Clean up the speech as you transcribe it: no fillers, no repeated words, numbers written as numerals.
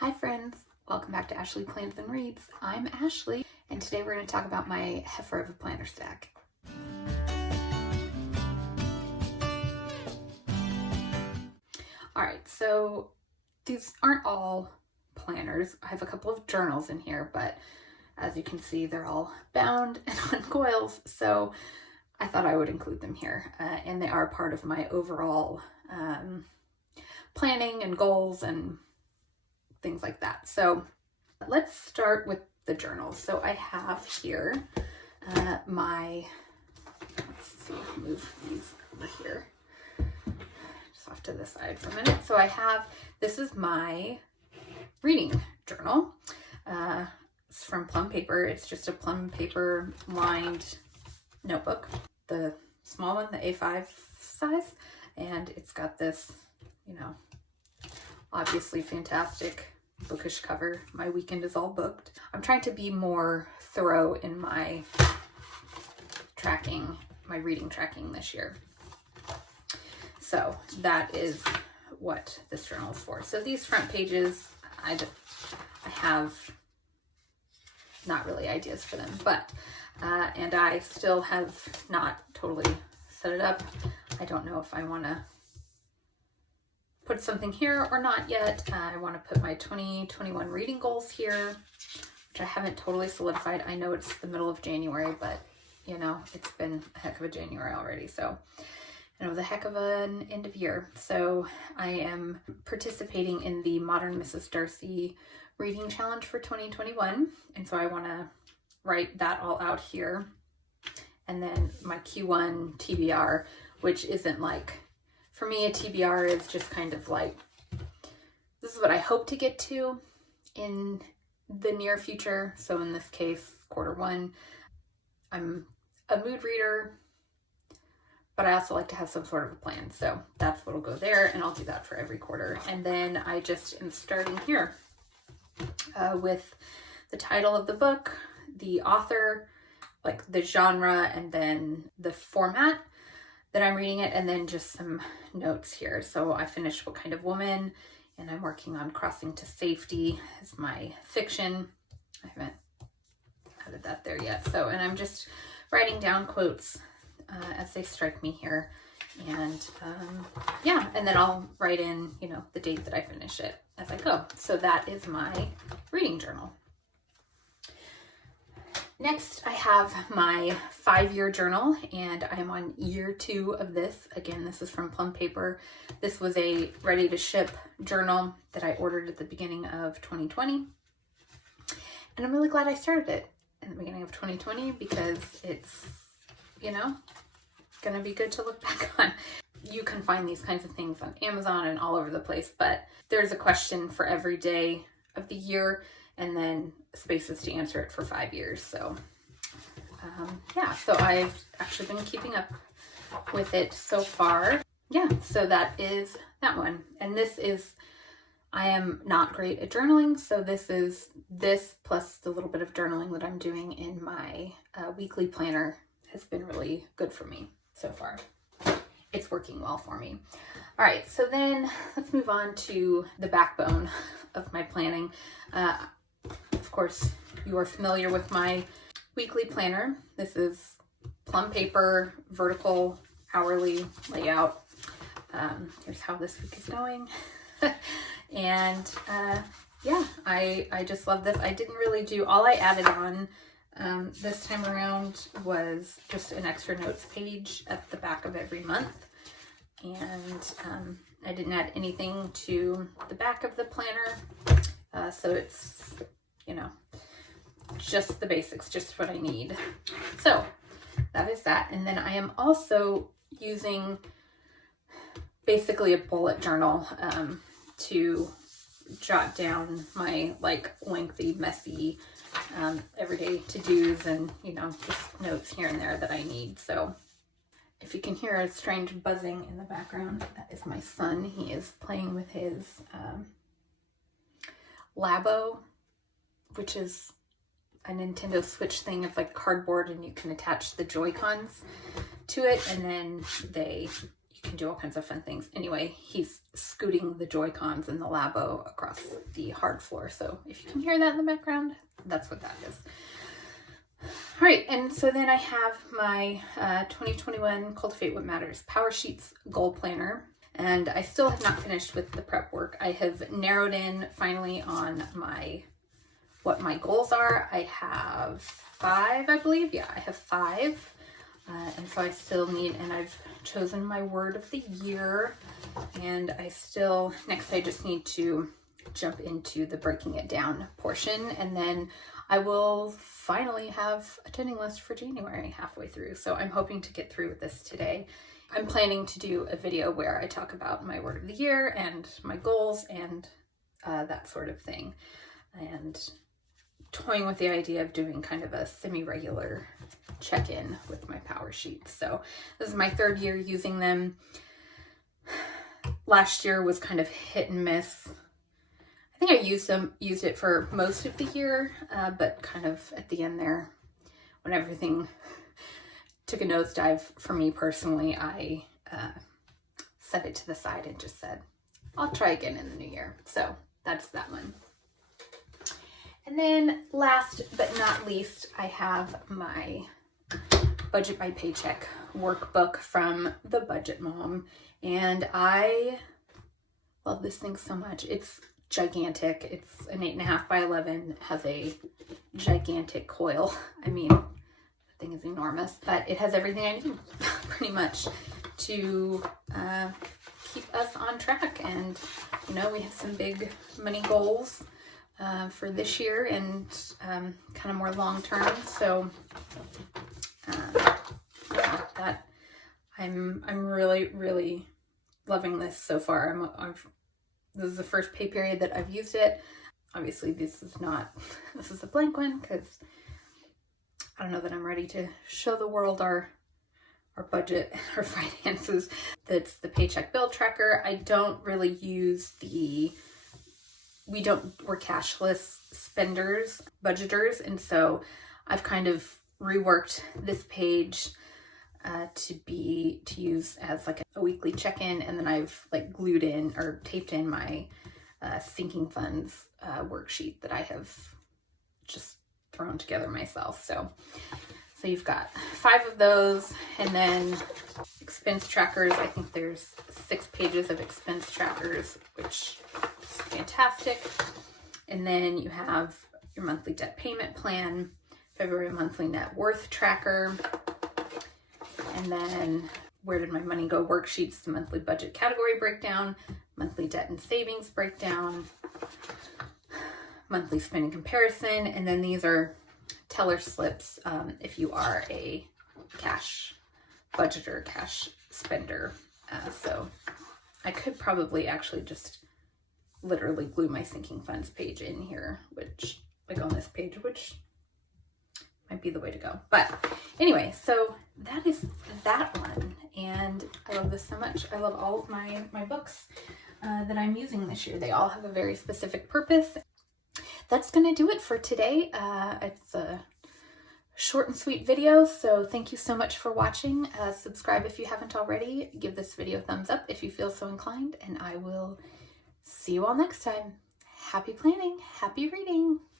Hi friends, welcome back to Ashley Plans and Reads. I'm Ashley, and today we're going to talk about my heifer of a planner stack. Alright, so these aren't all planners. I have a couple of journals in here, but as you can see, they're all bound and on coils, so I thought I would include them here. And they are part of my overall planning and goals and things like that. So let's start with the journals. So I have here let's see, move these over here, just off to the side for a minute. So this is my reading journal. It's from Plum Paper. It's just a plum paper lined notebook, the small one, the A5 size, and it's got this, obviously fantastic bookish cover. My weekend is all booked. I'm trying to be more thorough in my tracking, my reading tracking this year. So that is what this journal is for. So these front pages, I have not really ideas for them, but and I still have not totally set it up. I don't know if I want to put something here or not yet. I want to put my 2021 reading goals here, which I haven't totally solidified. I know it's the middle of January, but it's been a heck of a January already. So it was a heck of an end of year. So I am participating in the Modern Mrs. Darcy reading challenge for 2021. And so I want to write that all out here. And then my Q1 TBR, which isn't like, for me, a TBR is just kind of like, this is what I hope to get to in the near future. So in this case, Q1, I'm a mood reader, but I also like to have some sort of a plan. So that's what'll go there, and I'll do that for every quarter. And then I just am starting here with the title of the book, the author, like the genre, and then the format that I'm reading it, and then just some notes here. So I finished What Kind of Woman, and I'm working on Crossing to Safety as my fiction. I haven't added that there yet. So, and I'm just writing down quotes as they strike me here. And yeah, and then I'll write in, the date that I finish it as I go. So that is my reading journal. Next, I have my 5-year journal, and I'm on year 2 of this. Again, this is from Plum Paper. This was a ready-to-ship journal that I ordered at the beginning of 2020. And I'm really glad I started it in the beginning of 2020 because it's, going to be good to look back on. You can find these kinds of things on Amazon and all over the place, but there's a question for every day of the year, and then spaces to answer it for 5 years. So yeah, so I've actually been keeping up with it so far. Yeah, so that is that one. And I am not great at journaling, so this plus the little bit of journaling that I'm doing in my weekly planner has been really good for me so far. It's working well for me. All right, so then let's move on to the backbone of my planning. Of course, you are familiar with my weekly planner. This is Plum Paper, vertical, hourly layout. Here's how this week is going. And yeah, I just love this. I didn't really all I added on this time around was just an extra notes page at the back of every month. And I didn't add anything to the back of the planner. So it's, just the basics, just what I need. So that is that. And then I am also using basically a bullet journal to jot down my lengthy, messy, everyday to-dos and, just notes here and there that I need. So if you can hear a strange buzzing in the background, that is my son. He is playing with his Labo, which is a Nintendo Switch thing of cardboard, and you can attach the Joy-Cons to it, and then you can can do all kinds of fun things. Anyway, he's scooting the Joy-Cons and the Labo across the hard floor. So if you can hear that in the background, that's what that is. All right, and so then I have my 2021 Cultivate What Matters Power Sheets Goal Planner, and I still have not finished with the prep work. I have narrowed in finally on what my goals are. I have 5, I believe. Yeah, I have 5. And so I still need, and I've chosen my word of the year, and next I just need to jump into the breaking it down portion, and then I will finally have a attending list for January halfway through. So I'm hoping to get through with this today. I'm planning to do a video where I talk about my word of the year and my goals and that sort of thing, and toying with the idea of doing kind of a semi-regular check-in with my power sheets. So this is my 3rd year using them. Last year was kind of hit and miss. I think I used it for most of the year, but kind of at the end there, when everything took a nosedive for me personally, I set it to the side and just said, I'll try again in the new year. So that's that one. And then last but not least, I have my Budget by Paycheck workbook from the Budget Mom. And I love this thing so much. It's gigantic. It's an 8.5 by 11. It has a gigantic coil. I mean, the thing is enormous, but it has everything I need pretty much to keep us on track. And, you know, we have some big money goals for this year and kind of more long term. So yeah, that I'm really, really loving this so far. This is the first pay period that I've used it. Obviously this is a blank one because I don't know that I'm ready to show the world our budget and our finances. That's the Paycheck Bill Tracker. I don't really use we're cashless spenders, budgeters, and so I've kind of reworked this page to use as like a weekly check-in, and then I've like glued in or taped in my sinking funds worksheet that I have just thrown together myself. So you've got 5 of those, and then expense trackers. I think there's 6 pages of expense trackers, which is fantastic. And then you have your monthly debt payment plan, February monthly net worth tracker, and then where did my money go worksheets, the monthly budget category breakdown, monthly debt and savings breakdown, monthly spending comparison, and then these are teller slips if you are a cash budgeter, cash spender. So I could probably actually just literally glue my sinking funds page in here, which like on this page, which might be the way to go. But anyway, so that is that one. And I love this so much. I love all of my books that I'm using this year. They all have a very specific purpose. That's going to do it for today. It's a short and sweet video, so thank you so much for watching. Subscribe if you haven't already. Give this video a thumbs up if you feel so inclined, and I will see you all next time. Happy planning, happy reading.